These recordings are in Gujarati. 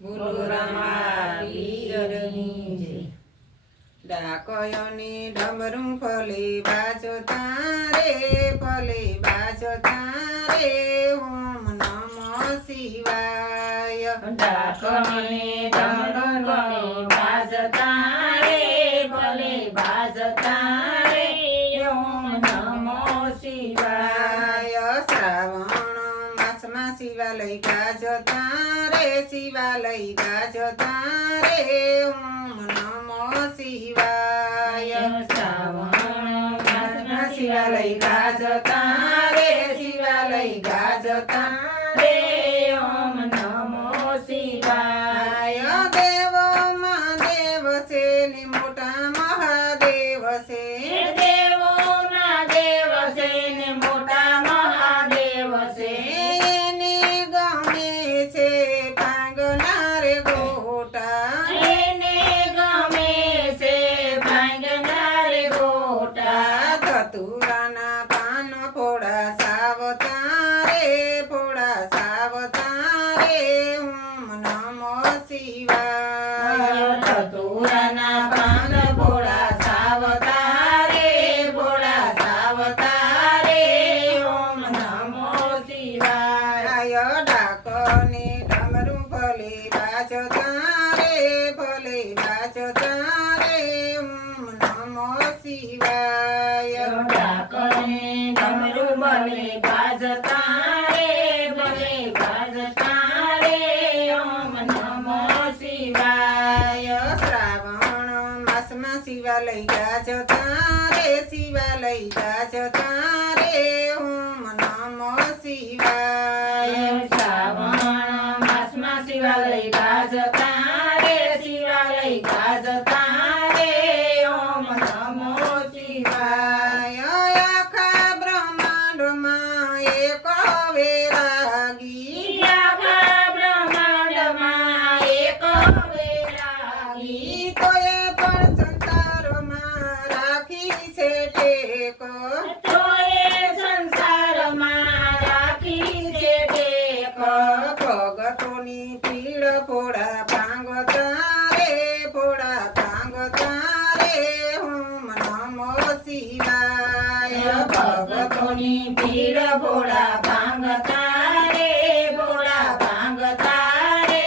બોલો રામા પીરની જય. ડાકોયોની ડમરું ફલે બાજો તારે ફલે બાજો તારે ઓમ નમો શિવાય. ડાકોની ડમરું ફલે બાજતા રે ફલે બાજતા રે ઓમ નમો શિવાય. શ્રાવણ માસમાં શિવાલય ગાજતા રે શિવાલય ગાજતા રે ઓમ નમો શિવાય. શ્રાવણ માસમાં શિવાલય ગાજતા રે શિવાલય ગાજતા રે ઓમ નમો શિવાય. દેવોમાં દેવ છે ને મોટા મહાદેવ છે. દેવોના દેવ છે ને મોટા મહાદેવ છે. એને ગમે છે ભાંગનાર ગોટા. એને ગમે છે ભાંગનાર ગોટા. ધતુરાના પાન ફોડા સાવતા રે ઓમ નમો શિવાય. ધતુરાના પાન ભોળા સાવતા રે ભોળા સાવતા રે ઓમ નમો શિવાય. ડાકોને ડમરું ફલે બાજતા રે ઓમ નમો શિવાય. ડાકોને ડમરું ભલે બાજતા રે ભલે બાજતા રે ઓમ નમો શિવાય. શ્રાવણ માસમાં શિવાલય ગાજતા રે શિવાલય ગાજતા રે ઓમ નમો શિવાય. શ્રાવણ માસમાં શિવાલય ગાજતા રે શિવાલય ગાજતા રે ઓમ નમો શિવાય. આખા બ્રહ્માંડમાં એક વૈરાગી. આખા બ્રહ્માંડમાં એક વૈરાગી. તોય પણ સંસારમાં રાખી છે ટેકો. તોય સંસારમાં રાખી છે ટેકો. ભગતોની પીડ ફોડા ભાંગતા રે ઓમ નમો શિવાય. ભગતોની પીડ ભોળા ભાંગતા રે ભોળા ભાંગતા રે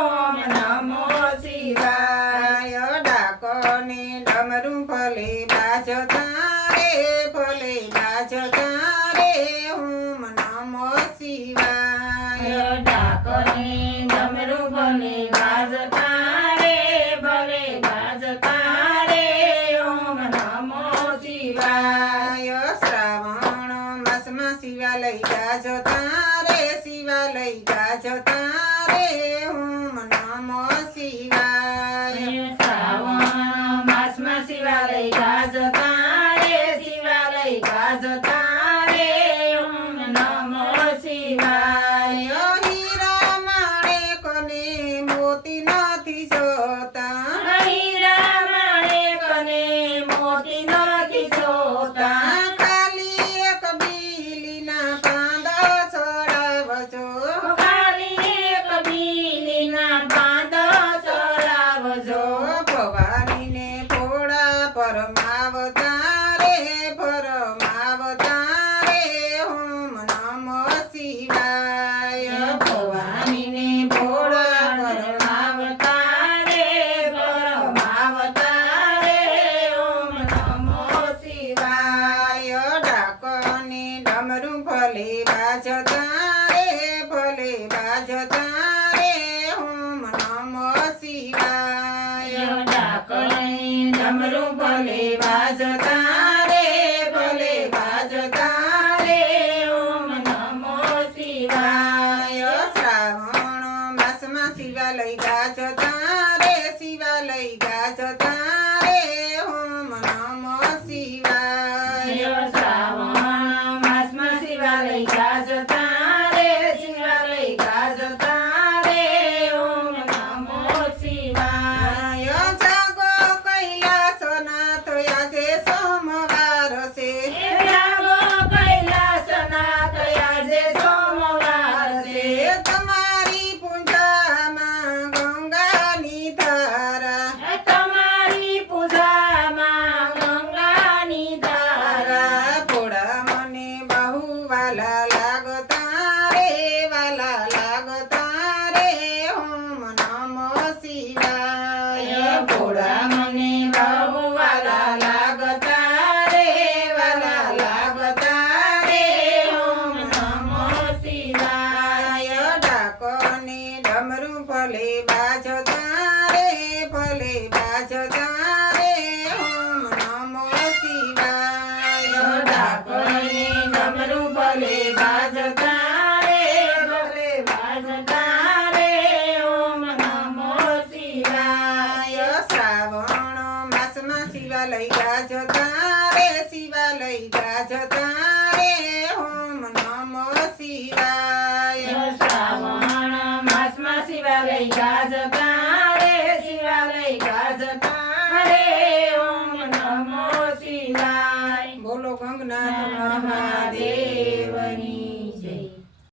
ઓમ નમો શિવાય. ડાકોને ડમરું ફલે બાજતા રે ઓમ નમો શિવાય. ડાકોને ડમરું ભલે ગાજતા રે ભલે ગાજતા રે ઓમ નમો શિવાય. શ્રાવણ માસમાં શિવાલય ગાજતા રે શિવાલય ગાજતા રે ઓમ નમો શિવાય. શ્રાવણ માસમાં શિવાલય ગાજતા રે શિવાલય ગાજતા રે ઓમ નમો શિવાય. હીરા માણેકને મોતી નથી જોતા. હીરા માણેકને મોતી નથી જોતા. ખાલી એક બીલીના પાંદા ચડાવજો. ખાલી એક બીલીના પાંદા ચડાવજો. ભવાનીને ફોડા પરમાવતા રે ઓમ નમો શિવાય. ભવાનીને ભોળા પરમાવતા રે પરમાવતા રે ઓમ નમો શિવાય. ડાકોને ડમરું ફલે બાજતા રે ઓમ નમો શિવાય. ડાકોને ડમરું ભલે બાજતા રે ભલે બાજતા રે ઓમ નમો શિવાય. શ્રાવણ માસમાં શિવાલય ગાજતા રે શિવાલય ગાજતા રે ઓમ નમો શિવાય. શ્રાવણ માસમાં શિવાલય ગાજતા રે શિવાલય ગાજતા રે ઓમ નમો શિવાય. જાગો કૈલાસનાથ આજે સોમવાર છે. જાગો કૈલાસનાથ આજે સોમવાર છે. તમારી પૂજામાં ડમરું ભલે બાજતા રે ભલે બાજતા રે ઓમ નમો શિવાય ઢાકરની ડમરું ભલે બાજતા રે ભલે બાજતા રે ઓમ નમો શિવાય. શ્રાવણ માસમાં શિવાલય ગાજતા રે શિવાલય ગાજતા રે ઓમ નમો શિવાય શ્રાવણ માસમાં શિવાલય ગાજતા રે શિવાલય ગાજતા રે ઓમ નમો શિવાય. બોલો ગંગનાથ મહાદેવની